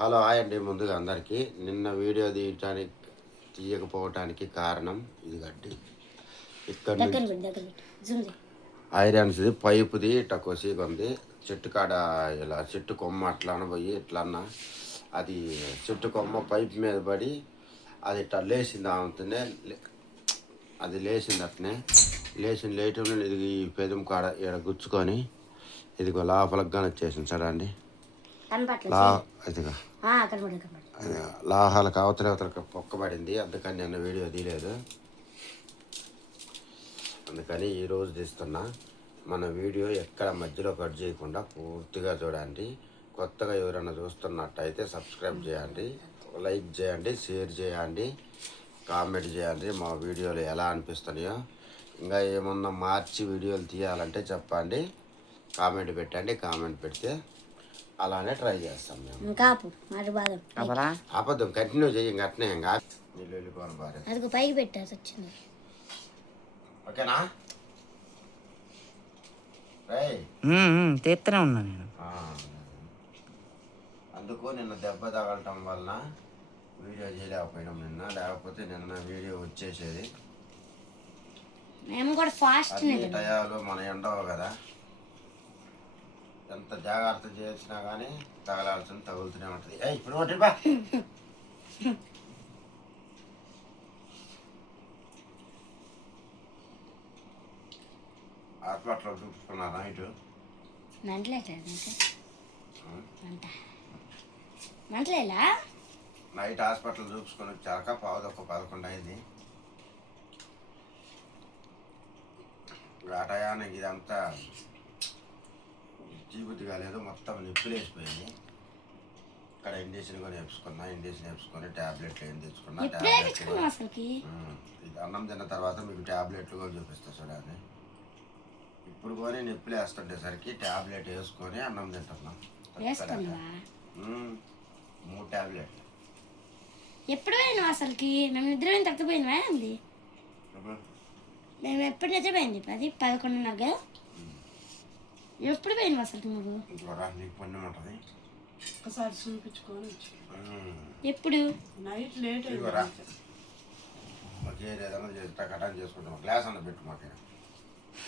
Hello hi అండి. ముందుగా అందరికీ నిన్న వీడియో తీయకపోవటానికి కారణం ఇది గడ్డి ఇక్కడ నుంచి ఐరన్స్ పైపుది ఇట్లా కొసిగా ఉంది. చెట్టు కాడ ఇలా చెట్టు కొమ్మ అట్లా అనబోయి ఇట్లా అన్న అది చెట్టు కొమ్మ పైపు మీద పడి అది ఇట్లా లేచింది. అవుతుందే అది లేచింది. అట్నే లేయటం ఇది ఈ పెదం కాడ ఇక్కడ గుచ్చుకొని ఇదిగో లోపలకు కానీ వచ్చేసింది చూడండి. లాహాలకు అవతలకి పొక్కబడింది. అందుకని నిన్న వీడియో తీయలేదు. అందుకని ఈరోజు తీస్తున్నా. మన వీడియో ఎక్కడ మధ్యలో కట్ చేయకుండా పూర్తిగా చూడండి. కొత్తగా ఎవరైనా చూస్తున్నట్టయితే సబ్స్క్రైబ్ చేయండి, లైక్ చేయండి, షేర్ చేయండి, కామెంట్ చేయండి. మా వీడియోలు ఎలా అనిపిస్తున్నాయో ఇంకా ఏమన్నా మార్చి వీడియోలు తీయాలంటే చెప్పండి, కామెంట్ పెట్టండి. కామెంట్ పెడితే అలానే ట్రై చేస్తాం మేము. అబద్ధం కంటిన్యూ చేయం. అట్నే ఇంకా నీళ్ళు వెళ్ళిపోవాలి భార్య. అది పైకి పెట్టాల్సి వచ్చింది. ఓకేనా? తీస్తూనే ఉన్నా నేను. అందుకు నిన్న దెబ్బ తగలటం వలన వీడియో చేయలేకపోయినాం నిన్న. లేకపోతే నిన్న వీడియో వచ్చేసేది. మేము కూడా ఫాస్ట్ టయాలు మన ఎండవు కదా, ఎంత జాగ్రత్త చేసినా కానీ తగలాల్సిన తగులుతూనే ఉంటుంది. ఇప్పుడు ఒకటి బా హాస్పిటల్లో చూపించుకున్నారా? నైట్ నైట్ హాస్పిటల్ చూపించుకొని వచ్చాక 11 అయింది. ఆ టయానికి ఇదంతా జీబుద్ధి కాలేదు, మొత్తం నిప్పులు వేసిపోయింది. ఇక్కడ ఇంజక్షన్ కొని వేసుకున్నా. ఇంజక్షన్ వేసుకొని ట్యాబ్లెట్లు ఏం తెచ్చుకున్నా. ఇది అన్నం తిన్న తర్వాత మీకు ట్యాబ్లెట్లు కూడా చూపిస్తా చూడండి. ఇప్పుడు కొని నిప్పులు వేస్తుండేసరికి ట్యాబ్లెట్ వేసుకొని అన్నం తింటున్నాం. 3 ట్యాబ్లెట్లు. ఎప్పుడు పోయినా అసలుకి మేము ఇద్దరం తగ్గిపోయినా అంది. మేము ఎప్పుడు నిద్రపోయింది 10-11 కదా. ఎప్పుడు పోయినా అసలు నువ్వు? నీకు పని ఉంటుంది. ఒకసారి చూపించుకొని ఎప్పుడు? నైట్ లేట్ కటాన్ చేసుకుంటాం. గ్లాస్ అన్న పెట్టు మాకు.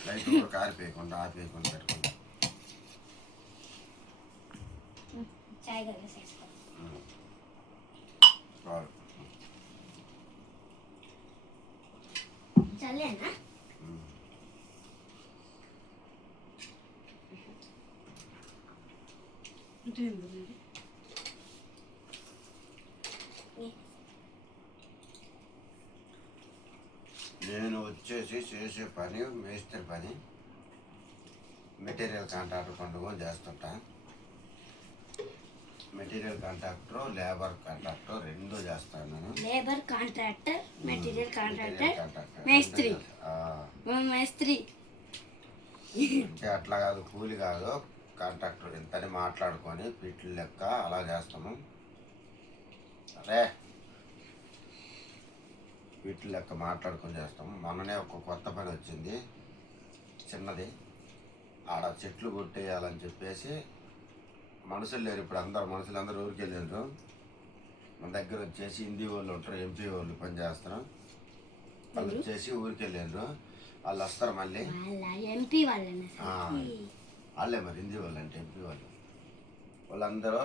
లైట్ కూడా కారిపోయకుండా ఆపేయకుండా పెట్టుకుంటాం. చల్లేనా? నేను వచ్చేసి చేసే పని మేస్త్రి పని. మెటీరియల్ కాంట్రాక్టర్ పండుగ చేస్తుంటా. మెటీరియల్ కాంట్రాక్టర్, లేబర్ కాంట్రాక్టర్ రెండు చేస్తాను నేను. లేబర్ కాంట్రాక్టర్, మెటీరియల్ కాంట్రాక్టర్, మేస్త్రి. మేస్త్రి అంటే అట్లా కాదు, కూలి కాదు, కాంట్రాక్టర్ ఎంతని మాట్లాడుకొని ఫీట్లు లెక్క అలా చేస్తాము. అరే ఫీట్లు లెక్క మాట్లాడుకొని చేస్తాము. మొన్ననే ఒక కొత్త పని వచ్చింది, చిన్నది. ఆడ చెట్లు కొట్టేయాలని చెప్పేసి మనుషులు లేరు. ఇప్పుడు మనుషులందరూ ఊరికి వెళ్ళిండ్రు. మన దగ్గర వచ్చేసి హిందీ వాళ్ళు ఉంటారు, ఎంపీ వాళ్ళు పని చేస్తారు. వాళ్ళు వచ్చేసి ఊరికి వెళ్ళిండ్రు. వాళ్ళు వస్తారు మళ్ళీ. వాళ్ళే మరి హిందీ వాళ్ళు అంటే ఎంపీ వాళ్ళు. వాళ్ళందరూ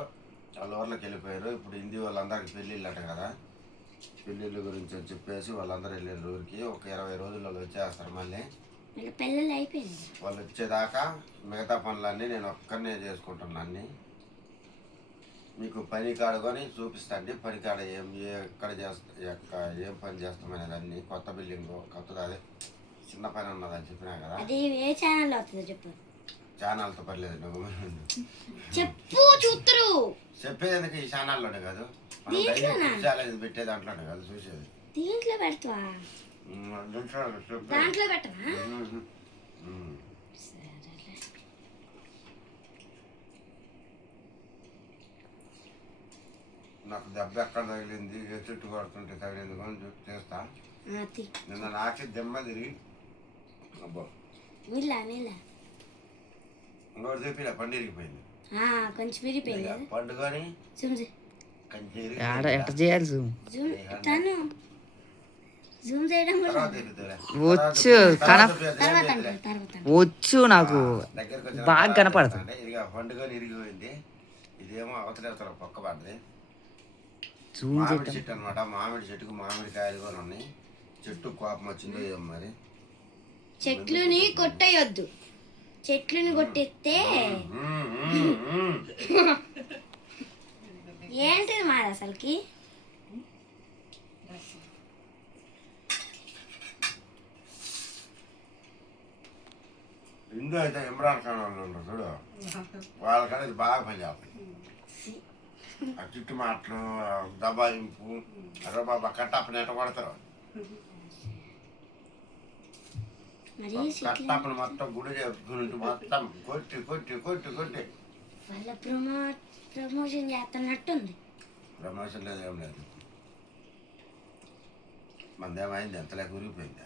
వాళ్ళ ఊర్లోకి వెళ్ళిపోయారు. ఇప్పుడు హిందీ వాళ్ళందరికీ పెళ్ళిళ్ళు అంట కదా. పెళ్ళిళ్ళ గురించి అని చెప్పేసి వాళ్ళందరూ వెళ్ళిండ్రు ఊరికి. ఒక 20 రోజుల్లో వచ్చేస్తారు మళ్ళీ. వాళ్ళు వచ్చేదాకా మిగతా పనులన్నీ నేను ఒక్కనే చేసుకుంటున్నా. అన్నీ మీకు పని కాడుకొని చూపిస్తాండి. పని కాడ ఎక్కడ ఏం పని చేస్తామనేది అన్నీ. కొత్త బిల్డింగ్ కొత్తది, అదే చిన్న పని ఉన్నదని చెప్పినా కదా. ఏ ఛానల్లో వస్తుందో చెప్పు. ఛానల్తో పర్లేదు, నువ్వు చెప్పు చూద్దరు. చెప్పేది ఎందుకు ఈ ఛానల్లోనే కాదు, పెట్టే దాంట్లోనే కాదు చూసేది. దీంట్లో పెడతావా? దాంట్లో పెట్టవా? నాకు దెబ్బ ఎక్కడ తగిలింది, ఏ చెట్టు కొడుతుంటే తగిలింది అని చేస్తా. నిన్న నాకే దెమ్మ తిరిగి అబ్బో ఇంకోటి చెప్పిన పండు ఇరిగిపోయింది. కొంచెం విరిపోయింది కదా. పండుగని జూమ్ చేయి. కొంచెం ఆడ ఎట్ట చేయాలి జూమ్ జూమ్ తను జూమ్ చేయడం కూడా తర్వాత ఇరుగుతుందిలే. వచ్చు తర్వాత అంటారు, తర్వాత అంటారు. వచ్చు నాకు దగ్గరికి వచ్చిన బాగా తర్వాత కనపడుతుంది. అంటే ఇదిగా పండుగని ఇరిగిపోయింది. ఇదేమో అవతల పక్క పడ్డది. జూమ్ మామిడి చేయటం చెట్టు అనమాట. మామిడి చెట్టుకు మామిడికాయలు కూడా ఉన్నాయి. చెట్టు కోపం వచ్చిందో ఏం మరి. చెట్లుని కొట్టేయొద్దు. చెట్లుని కొట్టేస్తే ఏంటిది మాది అసలుకి. హిందూ అయితే ఇమ్రాన్ ఖాన్ వాళ్ళు ఉంటారు చూడు, వాళ్ళకన్నా ఇది బాగా పని చేస్తాయి. ఆ చుట్టు మాటలు, దబాయింపు, అరే బాబా కట్టప్పని ఎట్ట కొడతారు. మరి కట్టప్పని మొత్తం గుడి గురించి మొత్తం కొట్టి కొట్టి కొట్టి కొట్టి వాళ్ళ ప్రమోషన్ చేస్తున్నట్టుంది. ప్రమోషన్ లేదు, ఏం లేదు. మందేమైంది ఎంతలేక ఉరిగిపోయింది.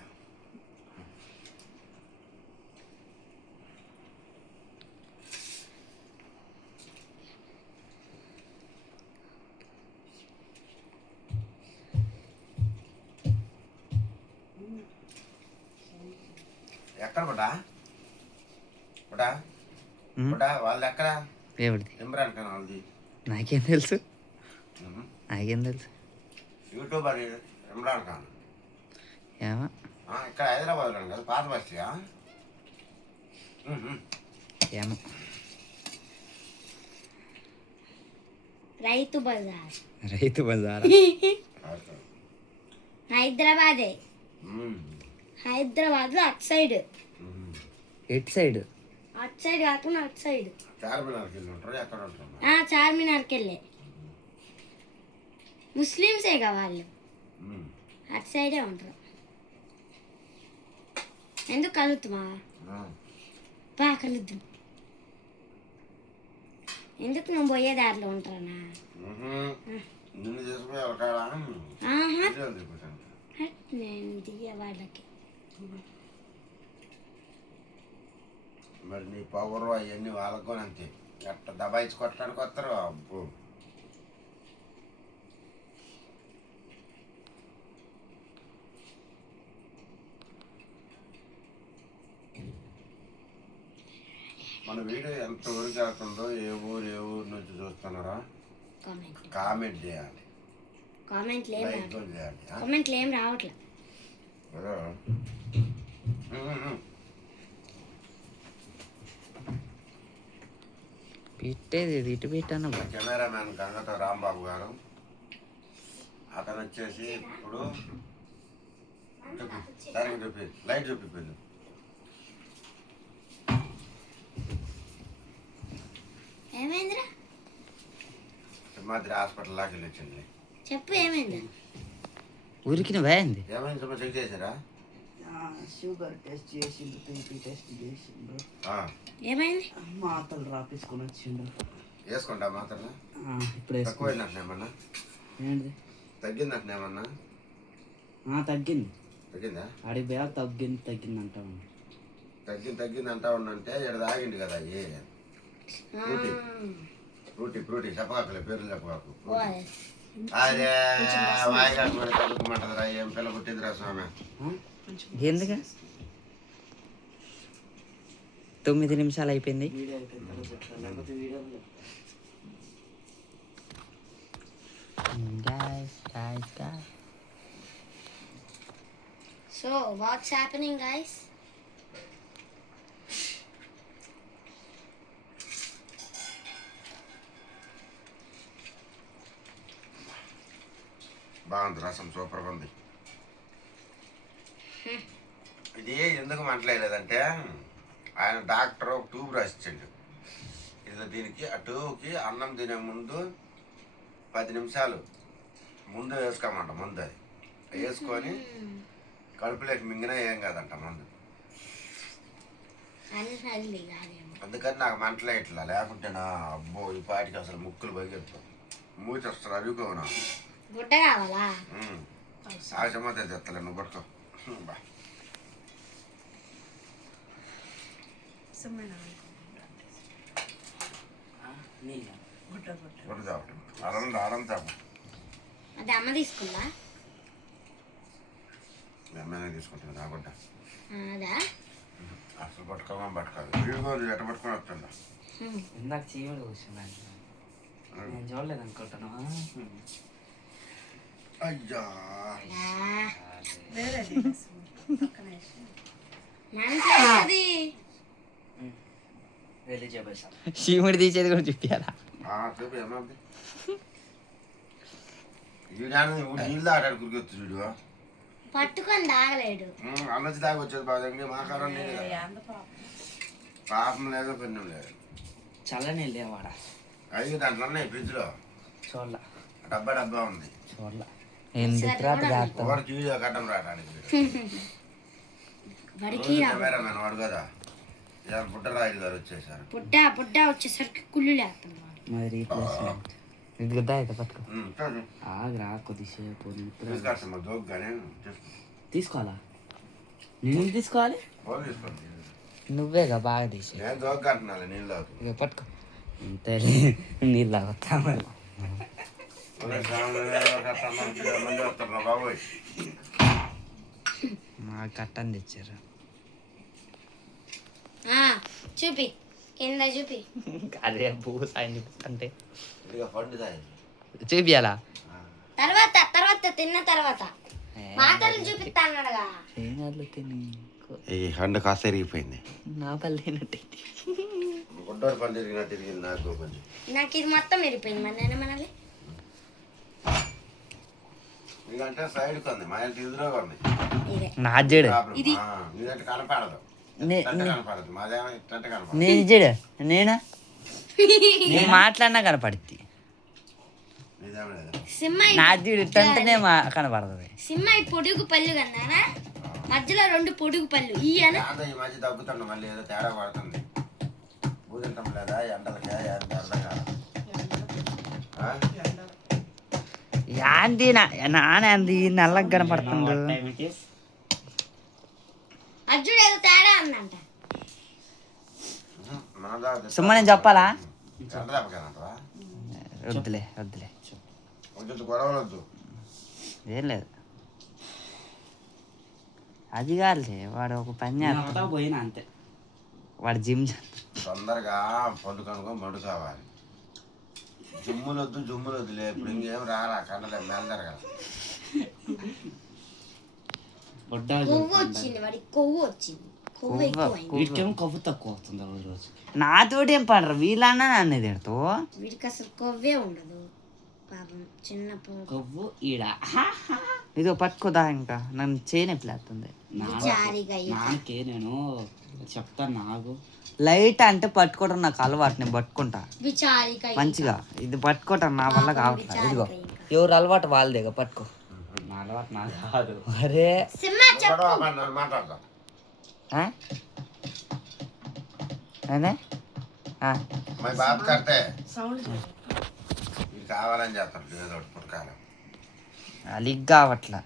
ఎక్కడ బుడ్డా బుడ్డా బుడ్డా వాళ్ళది ఎక్కడ? ఎవరిది ఇమ్రాన్ ఖాన్ వాళ్ళది. నాకేం తెలుసు, నాకేం తెలుసు. యూట్యూబర్ ఇమ్రాన్ ఖాన్ ఏమో ఇక్కడ హైదరాబాద్లో కదా, పాత బస్తిగా. ఏమో రైతు బజార్ రైతు బజార్ హైదరాబాదే. హైదరాబాద్లో అటు సైడ్, ఎట్ సైడ్ అటు సైడ్ కాకుండా అటు సైడ్. చార్మినార్కి వెళ్ళి ఉంటారు, ఎక్కడ ఉంటారు? చార్మినార్కి వెళ్ళే ముస్లిమ్సేగా వాళ్ళు, అటు సైడే ఉంటారు. ఎందుకు కలుద్దుమా? బాగా కలుద్దు. ఎందుకు నువ్వు పోయే దారిలో ఉంటారనా? నిన్ను చేసుకుని ఎవరికాడా నేను దిగే వాళ్ళకి. మరి నీ పవర్ అవన్నీ వాళ్ళకు అంతే. ఎట్ట దబాయించి కొట్టడానికి వస్తారు. అబ్బో మన వీడియో ఎంత ఊరికి వెళ్తుందో, ఏ ఊరు నుంచి చూస్తున్నారో కామెంట్ చేయాలి, కామెంట్లు ఏం లైక్ రావట్లేదు. కూడా చేయాలి. కామెంట్లు ఏం రావట్లేదు. కదా? పెట్టేది ఇది ఇటు పెట్టాను. కెమెరామ్యాన్ గంగతో రాంబాబు గారు, అతను వచ్చేసి ఇప్పుడు దానికి చూపి లైట్ చూపిపోయింది. ఏమైందిరా? సింహాద్రి హాస్పిటల్ లాగా వెళ్ళి వచ్చింది. చెప్పు ఏమైంది? ఊరికి నువ్వేంది ఏమైంది సుమా, చెక్ చేశారా? షుగర్ టెస్ట్ చేసిండు, బీపీ టెస్ట్ చేసిండు, ఏమైంది? మాతలు రాపించుకొని వచ్చిండు. వేసుకుంటా మాత్రం ఇప్పుడు తక్కువ ఏమన్నా ఏంటి తగ్గిందంటేమన్నా? తగ్గింది. తగ్గిందా? అడిగి పోయా తగ్గింది అంటాను. తగ్గింది అంటా ఉండంటే ఇక్కడ తాగిండు కదా. ఏ ఫ్రూటీ చెప్పకాకలే, పేర్లు చెప్పకాకు. అదే వాయిగాడు కూడా తగ్గుమంటదిరా. ఏం పిల్ల పుట్టిందిరా స్వామి. ఎందుకు 9 నిమిషాలు అయిపోయింది. వీడియో అయిపోయిన తర్వాత చెప్తాను, లేకపోతే వీడియోలో Guys. So what's happening, guys? బాగుంది రసం, సూపర్గా ఉంది. ఇది ఎందుకు మాట్లాడలేదంటే ఆయన డాక్టర్ ఒక ట్యూబ్ రాసిచ్చాడు. ఇది దీనికి ఆ ట్యూబ్కి అన్నం తినే ముందు 10 నిమిషాలు ముందు వేసుకోమంట. ముందు అది వేసుకొని కడుపులోకి మింగినా ఏం కాదంట మందు. అందుకని నాకు మంటలే ఇట్లా, లేకుంటే నా అబ్బో ఈ పాటికి అసలు ముక్కులు పగిలిపోతాయి, మూచి వస్తారు అరుగుకోనా. గుడ్డ కావాలా? ఆశమతే తెత్తలే, నువ్వు పట్టుకో. బా గుడ్డ గుడ్డ గుడ్డ చేప అరం చేప అది అమ్మ తీసుకుందా? అమ్మాయినే తీసుకుంటుంది నా గుడ్డ. అదా అసలు పట్టుకోవాలి వీడిగో ఎట్ట పట్టుకొని వస్తుందా. ఇందాక చీమలు కూర్చున్నాను నేను చూడలేదు అనుకుంటాను. అయ్యా వేరే పక్కన వేసి నాన్నది వెళ్ళి చెప్పేసా చీముడి తీసేది కూడా చూపించాలా? చెప్పు ఏమవుతుంది వీడు నీళ్ళు ఆడాడు గురికొచ్చు వీడు పట్టుకొని తాగలేడు. అన్నది దాకా వచ్చేది బాగా మా కాలం నీళ్ళు కదా. అంత పాపం లేదు పెన్నం లేదు. చల్లని వెళ్ళేవాడ అవి దాంట్లో ఉన్నాయి ఫ్రిడ్జ్లో చూడల డబ్బా ఉంది. చూడల ఎందుకు రాదు జాగ్రత్త వాడు చూసి కట్టం రావడానికి వాడికి కెమెరామెన్ వాడు కదా పుట్టరాయుడు గారు వచ్చేసారు. పుట్ట వచ్చేసరికి కుళ్ళు లేస్తున్నాడు. మరి రీప్లేస్మెంట్ ఇది కదా అయితే పట్టుకో ఆగ్రా కొద్దిసేపు తీసుకొస్తాం జోక్గానే తీసుకోవాలా? నేను తీసుకోవాలి? ఫోన్ తీసుకోండి. నువ్వేగా బాగా తీసి నేను జోక్ అంటున్నాను నీళ్ళు తాగుతుంది. ఇక పట్టుకో అంతే నీళ్ళు తాగుతా మరి మంది వస్తున్నా బాబోయ్. మా కట్టని తెచ్చారు. చూపి కింద చూపి. అదే బూస అంటే ఇక పండు తాగి చూపియాలా? తర్వాత తిన్న తర్వాత మాటలు చూపిస్తా అన్నాడుగా. ఏం కాదు తిని ఈ హండు కాస్త ఇరిగిపోయింది. నా పల్లెనట్టు గుడ్డోరు పని తిరిగినట్టు తిరిగింది నాకు కొంచెం. నాకు ఇది మొత్తం విరిపోయింది. మరి నేను మనల్ని ఎందుకంటే సైడ్ కొంది మా ఇంటి ఎదురుగా ఉంది. ఇదే నా చెడు నీదంటే కనపడదు కనపడదు మాదేమో ఇట్లంటే కనపడదు. నేను చెడు నేను మాట్లాడినా కనపడుద్ది. నీదేమో లేదు. సింహ నా చెడు ఇట్టంటేనే కనపడుతుంది. సింహ ఈ పొడుగు పళ్ళు కన్నానా మధ్యలో 2 పొడుగు పళ్ళు ఈయన దాంతో ఈ మధ్య తగ్గుతుండ మళ్ళీ ఏదో తేడా పడుతుంది. ఊదింటం లేదా ఎండలకే అర్థం కాదు. యాంది నాన్న అంది నల్లగా కనపడుతుండు. అర్జుడు ఏదో తేడా ఉందంట. సుమ్మ నేను చెప్పాలా? ఎండ దెబ్బకేనంటవా? వద్దులే వద్దు గొడవలు వద్దు. ఏం లేదు అది కాదులే వాడు ఒక పని చేస్తా పోయినా అంతే. వాడు జిమ్ తొందరగా పండు కనుక మండు కావాలి. జుమ్ములు వద్దులే ఇప్పుడు ఇంకేం రారా కండలే మేల్దారు కదా. కొవ్వు వచ్చింది వాడికి కొవ్వు వచ్చింది. కొవ్వు ఎక్కువ కొవ్వు తక్కువ అవుతుంది రోజు. నాతోటి ఏం పడరు వీళ్ళన్నా నన్ను తిడుతూ. వీడికి అసలు కొవ్వే ఉండదు పాపం చిన్నప్పుడు. కొవ్వు ఈడ ఇదో పట్టుకోదా ఇంకా నన్ను చేయనట్లేస్తుంది. నాకే నేను చెప్తాను నాకు లైట్ అంటే పట్టుకోవడం నాకు అలవాటు. నేను పట్టుకుంటా మంచిగా. ఇది పట్టుకోవటం నా వల్ల కావట్లేదు. ఇదిగో ఎవరు అలవాటు వాళ్ళదేగా పట్టుకో. నా అలవాటు నాకు కాదు. అరే మాట్లాడతా అదే మరి బాధ కడితే సౌండ్ ఇది కావాలని చేస్తాడు ఏదో పుట్టకాలం. అలిగ్ కావట్లా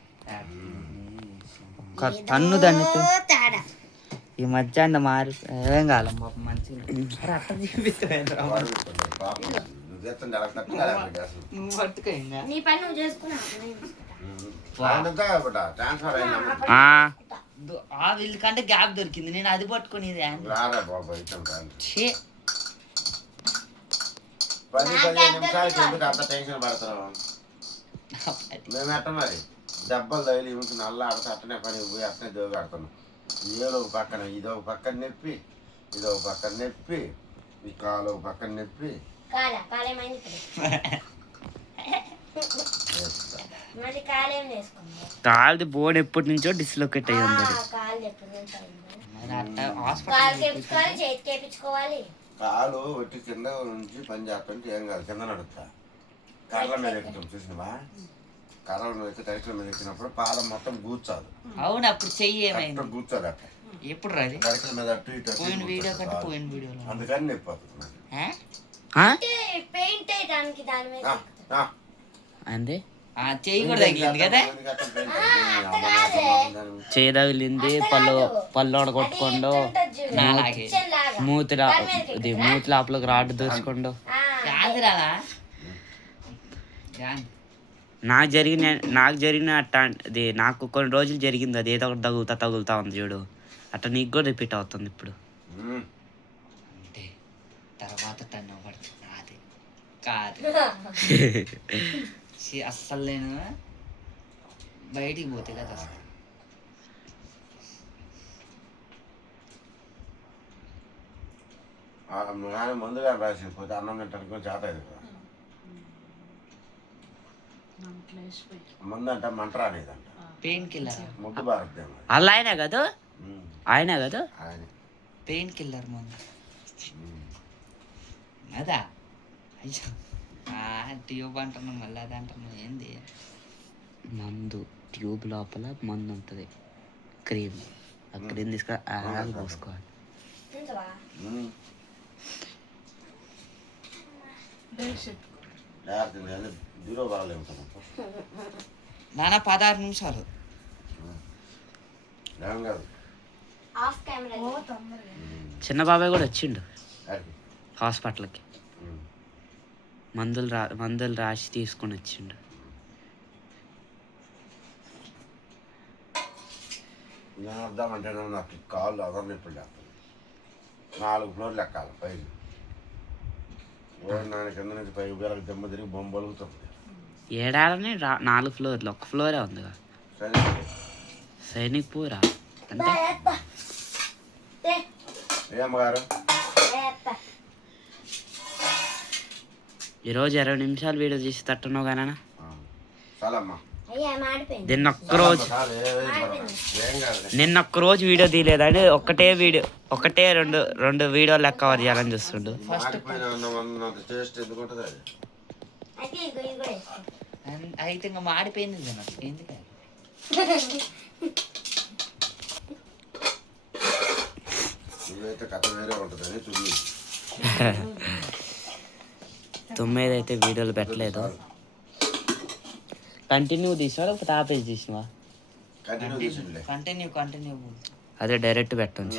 తన్ను దన్నుతూ తేడా ఈ మధ్యాహ్నం మారి ఏం కాలం పాపం మంచిగా నువ్వు పట్టుకో ఇంకా. నీ పని నువ్వు చేసుకున్నావు. ట్రాన్స్ఫర్ అయిందా ఆ వీళ్ళ కంటే గ్యాప్ దొరికింది. నేను అది పట్టుకుని రారా బాబా ఇచ్చాం కానీ 10-15 నిమిషాలకి ఎందుకు అంత టెన్షన్ పడతాం మేము ఎట్ట మరి దెబ్బలు తగిలి ఇంక నల్ల ఆడితే అట్టనే పని పోయి అట్టనే దోగి ఆడుతున్నాం. ఏదో ఒక పక్కన ఇదొక పక్కన నొప్పి ఇదొక పక్కన నొప్పి ఈ కాలు ఒక పక్కన నొప్పి కాలుది బోర్డు ఎప్పటి నుంచో డిస్లొకేట్ అయ్యి ఉంది. కాలు ఒట్టి కింద నుంచి పని చేస్తుంటే ఏం కాదు కింద నడుస్తా. కర్రల మీద ఎక్కుతాం చూసినవా? కర్రల మీద ఎక్కి తడికల మీద ఎక్కినప్పుడు పాదం మొత్తం కూర్చోదు. అవును అప్పుడు చెయ్యి ఏమైంది కూర్చోదు అట్లా ఎప్పుడు రాదు తడికల మీద అటు ఇటు పోయిన వీడియో కంటే పోయిన వీడియోలో అందుకని నొప్పిపోతుంది అంతే. చెయ్యి కూడా తగిలింది కదా. చెయ్యి తగిలింది పళ్ళు కొట్టుకోండు మూతి లోపలికి రాడ్డు దూసుకోండు కాదురా నాకు జరిగిన అట్లాంటిది నాకు కొన్ని రోజులు జరిగింది, అది ఏదో ఒకటి తగులుతా ఉంది చూడు, అట్లా నీకు కూడా రిపీట్ అవుతుంది ఇప్పుడు. అంటే తర్వాత టర్న్ అవ్వబడుతుంది అది కాదు. అస్సలు నేను బయటికి పోతే కదా అసలు. ముందుగా రాసిపోతే అన్నం తింటానికి చేత అయింది కదా. ముందు అంటే మంట రాలేదంట, పెయిన్ కిల్లర్ ముద్దు భారత అలా అయినా కదా, ఆయన కదా ఆయన పెయిన్ కిల్లర్ మందు అదా. అయ్యో ట్యూబ్ అంటున్నాం మళ్ళీ అది అంటున్నాం ఏంది. మందు ట్యూబ్ లోపల మందు ఉంటుంది, క్రీమ్, ఆ క్రీమ్ తీసుకొని ఆగి పోసుకోవాలి. జీరో బాగాలేదు నాన్న 16 నిమిషాలు కాదు. చిన్న బాబాయ్ కూడా వచ్చిండు హాస్పిటల్కి, మందులు రాసి తీసుకొని వచ్చిండు. నేను వద్దామంటే నాకు కాళ్ళు అదర్ నొప్పులు లేస్తాను. 4 ఫ్లోర్లు ఎక్కాలి పైకి, నాన్న కింద నుంచి పైకి వేలకు దెమ్మ తిరిగి బొమ్మ బలుగుతుంది. ఏడాడని 4 ఫ్లోర్లు, 1 ఫ్లోరే ఉందిగా. సైనిక్ పూరా అంటే ఏమ్మగారు ఈరోజు 20 నిమిషాలు వీడియో తీసి తట్టున్నావు కానీ చాలమ్మా. నిన్న ఒక్క రోజు వీడియో తీయలేదని ఒకటే రెండు వీడియోలు లెక్క కవర్ చేయాలని చూస్తుండు. అయితే ఇంకా మాడిపోయింది ఎందుకు. కథ వేరే ఉంటుందని చూసి 9 అయితే వీడియోలు పెట్టలేదు. కంటిన్యూ తీసినా లేకపోతే ఆపేసి తీసినవా? కంటిన్యూ అదే డైరెక్ట్ పెట్టండి.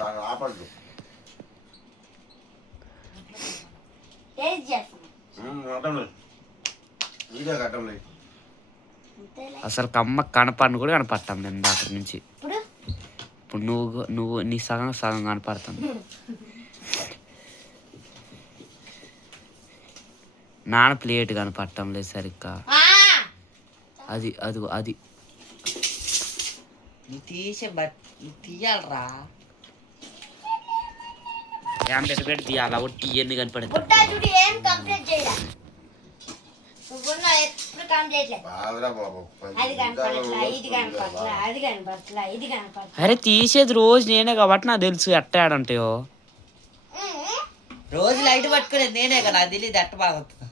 అసలు కమ్మ కనపడిన కూడా కనపడతాం నేను దాకా నుంచి. ఇప్పుడు నువ్వు నీ సగం కనపడతాను. నాన్న ప్లేట్ కనపడటం లేదు సరిగ్గా. అది తీసే తీయాలరా, ఏం పెట్టి తీయాలా ఒట్టి ఎన్ని కనపడతా. అరే తీసేది రోజు నేనే కాబట్టి నాకు తెలుసు ఎట్ట ఆడంటాయో. రోజు లైట్ పట్టుకునేది నేనే కదా, నాకు తెలియదు ఎట్ట బాగా వస్తుంది.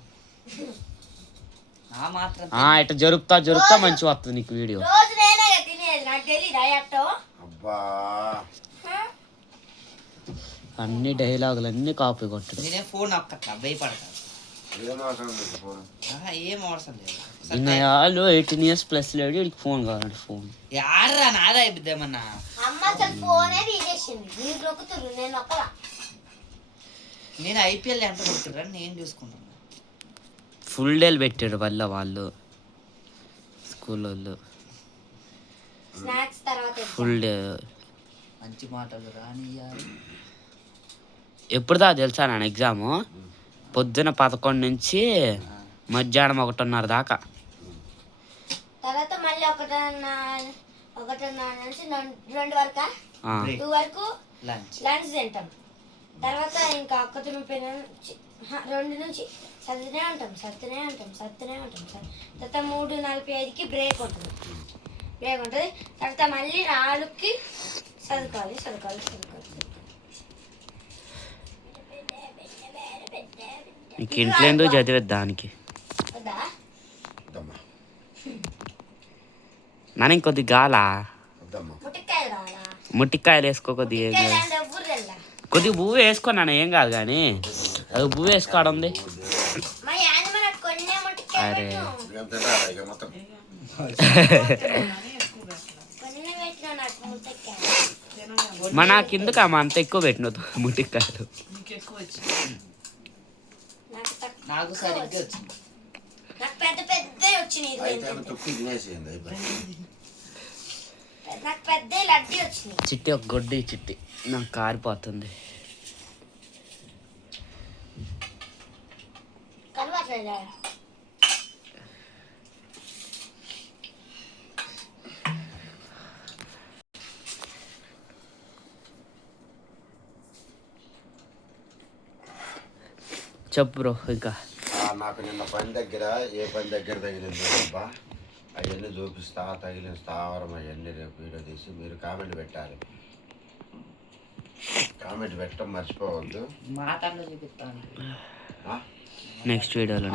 ఇట్లా జరుపుతా మంచిగా వస్తుంది నీకు వీడియో. అన్ని డైలాగులు అన్ని కాపీ కొట్టాడు. నేనే ఫోన్ ఒక్కట్లా భయపడతాను. ఏం అవసరం లేదు. 18 years ప్లస్ లేడు, వీడికి ఫోన్ కావాలి. ఫోన్ యాడరా నాదా అయిపోద్దామన్నా. నేను ఐపీఎల్ ఎంత కొట్టురా నేను చూసుకుంటాను. ఫుల్ డేలు పెట్టాడు వాళ్ళు స్కూల్ వాళ్ళు. ఫుల్ డే మంచి మాటలు రానియాలి. ఎప్పుడుదా తెలుసా నాన్న ఎగ్జాము? పొద్దున 11 నుంచి మధ్యాహ్నం 1:30 దాకా. తర్వాత మళ్ళీ 1:30 నుంచి 2 వరకు 2 వరకు లంచ్ తింటాం. తర్వాత ఇంకా 2 నుంచి చదువుతూనే ఉంటాం. తర్వాత 3:45కి బ్రేక్ ఉంటుంది. తర్వాత మళ్ళీ 4కి చదువుకోవాలి. నీకు ఇంట్లో ఎందుకు చదివేది దానికి నాన్న. ఇంకొద్ది గాలా ముట్టికాయలు వేసుకో, కొద్దిగా పువ్వు వేసుకో నాన్న, ఏం కాదు కానీ అది పువ్వు వేసుకోవడం ఉంది. అరే మన కిందకమ్మా అంత ఎక్కువ పెట్టినదు ముట్టికాయలు. నాకు సరిగ్గా వచ్చింది. నాకు పెద్ద పెద్ద వచ్చినాయి. అయితే తుక్కు తినేసేయండి అయిపోయింది. నాకు పెద్ద లడ్డీ వచ్చినాయి. చిట్టి ఒక గొడ్డి చిట్టి నాకు కారిపోతుంది. కనబడట్లేదా? చెప్పు బ్రో. ఇంకా నాకు నిన్న పని దగ్గర ఏ పని దగ్గర తగిలిందో అబ్బా అవన్నీ చూపిస్తా, తగిలిన స్థావరం అవన్నీ రేపు వీడియో తీసి మీరు కామెంట్ పెట్టాలి. కామెంట్ పెట్టడం మర్చిపోవద్దు. మాటల్లో చూపిస్తాను. నెక్స్ట్ వీడియోలో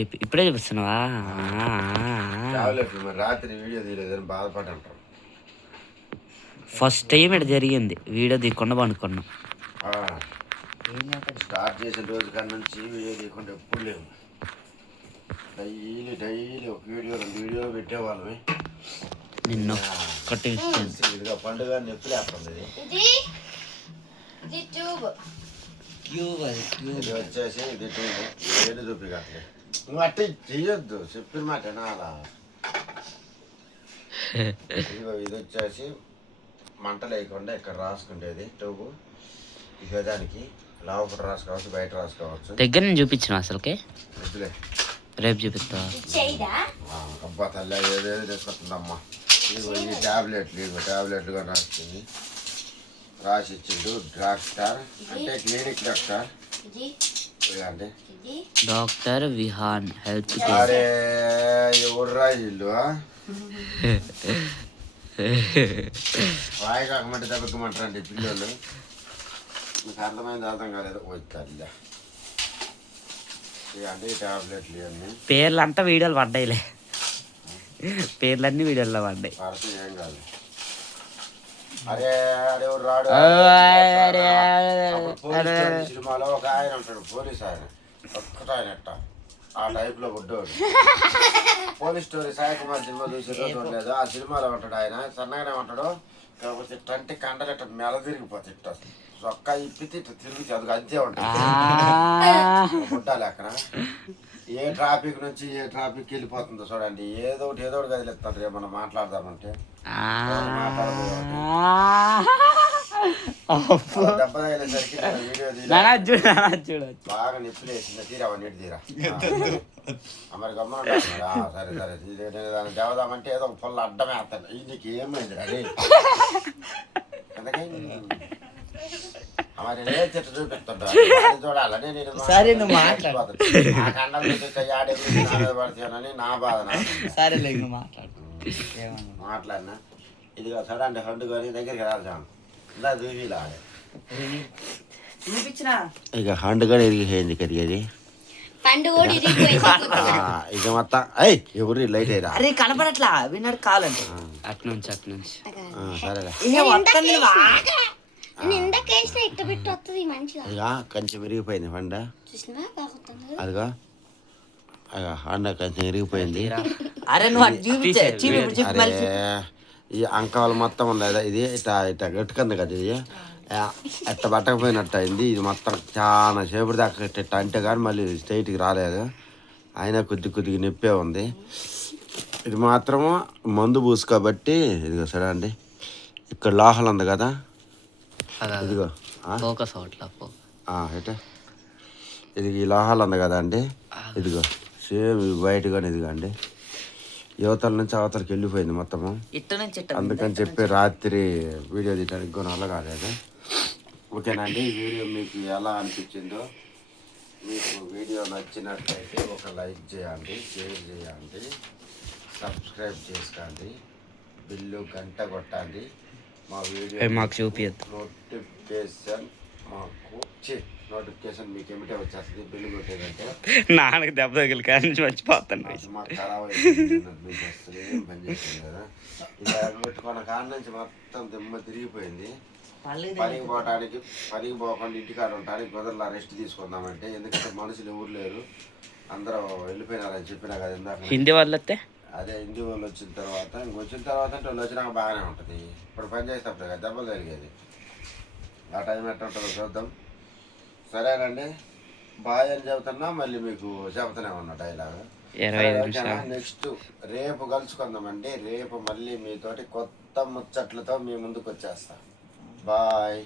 చెప్పి ఇప్పుడే చూపిస్తున్నావా? చావలేదు మరి రాత్రి వీడియో తీయలేదని బాధపడి అంటారు. ఫస్ట్ టైం ఇక్కడ జరిగింది, వీడియో తీయకుండా పండుకున్నాం. స్టార్ట్ చేసిన రోజు కన్నా నుంచి వీడియో తీయకుండా ఎప్పుడు లేవు. డైలీ ఒక వీడియో 2 వీడియోలు పెట్టేవాళ్ళమే. నిన్న ఒక్కటి ఇదిగా పండుగ నొప్పి లేస్తుంది. ఇది ట్యూబ్. ఇది వచ్చేసి ఇది ట్యూబ్. ఏది చూపికట్లే. నువ్వు అట్టే చెయ్యొద్దు, చెప్పిన మాట అలా. ఇదిగో ఇది వచ్చేసి మంట లేకుండా ఇక్కడ రాసుకుంటేది ట్యూబ్. ఇక దానికి లోపల రాసుకోవచ్చు, బయట రాసుకోవచ్చు. దగ్గర నేను చూపించిన అసలుకే వద్దులే, రేపు చూపిస్తా. అబ్బా తల్లి ఏదేదో తీసుకొస్తుందమ్మా. ఇదిగో ఈ టాబ్లెట్లు కూడా రాస్తుంది, రాసి ఇచ్చిండు డాక్టర్. అంటే క్లినిక్ డాక్టర్ అంటే డాక్టర్ విహాన్ హెల్త్. అరే ఎవర్రా ఇల్లు వాయి కాకమంటే తగ్గమంటారండి పిల్లలు. మీకు అర్థమైంది, అర్థం కాలేదు. వచ్చారులే ఇవన్నీ టాబ్లెట్లు ఇవన్నీ పేర్లంతా వీడియోలు పడ్డాయిలే, పేర్లన్నీ వీడియోలో పడ్డాయి. పడితే ఏం కాదు. అరే అడేవాడు రాడు. సినిమాలో ఒక ఆయన ఉంటాడు, పోలీస్ ఆయన, ఒక్కట ఆయన ఎట్ట ఆ టైప్లో బుడ్డోడు. Police story Sai Kumar cinema చూసి చూడలేదు. ఆ సినిమాలో ఉంటాడు ఆయన, సన్నగానే ఉంటాడు. కాకపోతే ఇట్టంటే కండలు ఇట్ట మెల తిరిగిపోతాయి. ఇట్ట చొక్క ఇప్పితే ఇట్లా తిరిగి అది అంతే ఉంటుంది బుడ్డాలి. అక్కడ ఏ ట్రాఫిక్ నుంచి ఏ ట్రాఫిక్ వెళ్ళిపోతుందో చూడండి. ఏదో ఒకటి కదిలిస్తాడు. రేపు మనం మాట్లాడదామంటే దెబ్బ తగిలేసరికి వీడియో బాగా నిప్పులేసింది. తీరావా నీటి తీరా మరి గమ్మన. సరే దాన్ని దేవదామంటే ఏదో ఒక పొల్ల అడ్డమే వేస్తాను. నీకు ఏమైంది అదే అందుకే మరి నేను చెట్టు చూపిస్తుంటా చూడాలని నేను పడతానని నా బాధ. మాట్లాడినా ఇదిగో చూడండి హండు కొని దగ్గరికి రాల్చాను. ఇలా చూపిలా ఇక హండు కూడా ఇరిగిపోయింది కరిగేది. ఇక మొత్తం అయ్యి ఎవరు లైట్ అయ్యారా? అరే కనపడట్లా విన్నాడు కాలంటే అట్నుంచి సరేలే. ఇక కొంచెం విరిగిపోయింది హండ. అదిగో హండ కొంచెం విరిగిపోయింది. అరే ఈ అంకాలు మొత్తం ఉంది. ఇది ఇట్లా గట్టుకుంది కదా, ఇది ఎట్ట పట్టకపోయినట్టు అయింది. ఇది మొత్తం చాలా సేపటి దాకా ఇట్ట అంటే కానీ మళ్ళీ స్ట్రైట్కి రాలేదు. అయినా కొద్దిగా నొప్పే ఉంది. ఇది మాత్రము మందు పూసుకోబట్టి ఇదిగో సరే అండి. ఇక్కడ లోహలు ఉంది కదా, ఇదిగో ఇది ఈ లోహాలు ఉంది కదా అండి. ఇదిగో సేమ్ బయట కానీ ఇదిగో అండి యువతల నుంచి అవతలకి వెళ్ళిపోయింది మొత్తము. అందుకని చెప్పి రాత్రి వీడియో తీయడానికి కూడా వల్ల కాలేదు. ఓకేనండి, ఈ వీడియో మీకు ఎలా అనిపించిందో, మీకు వీడియో నచ్చినట్లయితే ఒక లైక్ చేయండి, షేర్ చేయండి, సబ్స్క్రైబ్ చేసుకోండి, బిల్లు గంట కొట్టండి. మా వీడియో మాకు చూపియద్దు. నోటిఫికేషన్ మీకు ఏమిటే వచ్చేస్తుంది. బిల్లు కొట్టేదంటే నాన్నకి దెబ్బ తగిలి కానీ మర్చిపోతాను. మాకు ఖరాబ్ అయిపోయింది ఏం పని చేస్తుంది కదా. ఇలా పెట్టుకున్న కాడ నుంచి మొత్తం దిమ్మ తిరిగిపోయింది. పనికి పోకుండా ఇంటికాడ ఉండడానికి కుదరలా, రెస్ట్ తీసుకుందామంటే. ఎందుకంటే మనుషులు ఎవరు లేరు, అందరూ వెళ్ళిపోయినారని చెప్పినా కదా ఇందాక. హిందీ వాళ్ళు వస్తే అదే హిందీ వాళ్ళు వచ్చిన తర్వాత ఇంకొచ్చిన తర్వాత అంటే వాళ్ళు వచ్చినాక బాగానే ఉంటుంది. ఇప్పుడు పని చేసేటప్పుడు కదా దెబ్బలు జరిగేది. ఆ టైం ఎట్లా ఉంటుందో చూద్దాం. సరేనండి, బాయ్ అని చెబుతున్నా, మళ్ళీ మీకు చెబుతూనే ఉన్నా డైలాగ్. 25 నిమిషాలు. నెక్స్ట్ రేపు కలుసుకుందామండి. రేపు మళ్ళీ మీతోటి కొత్త ముచ్చట్లతో మీ ముందుకు వచ్చేస్తా. బాయ్.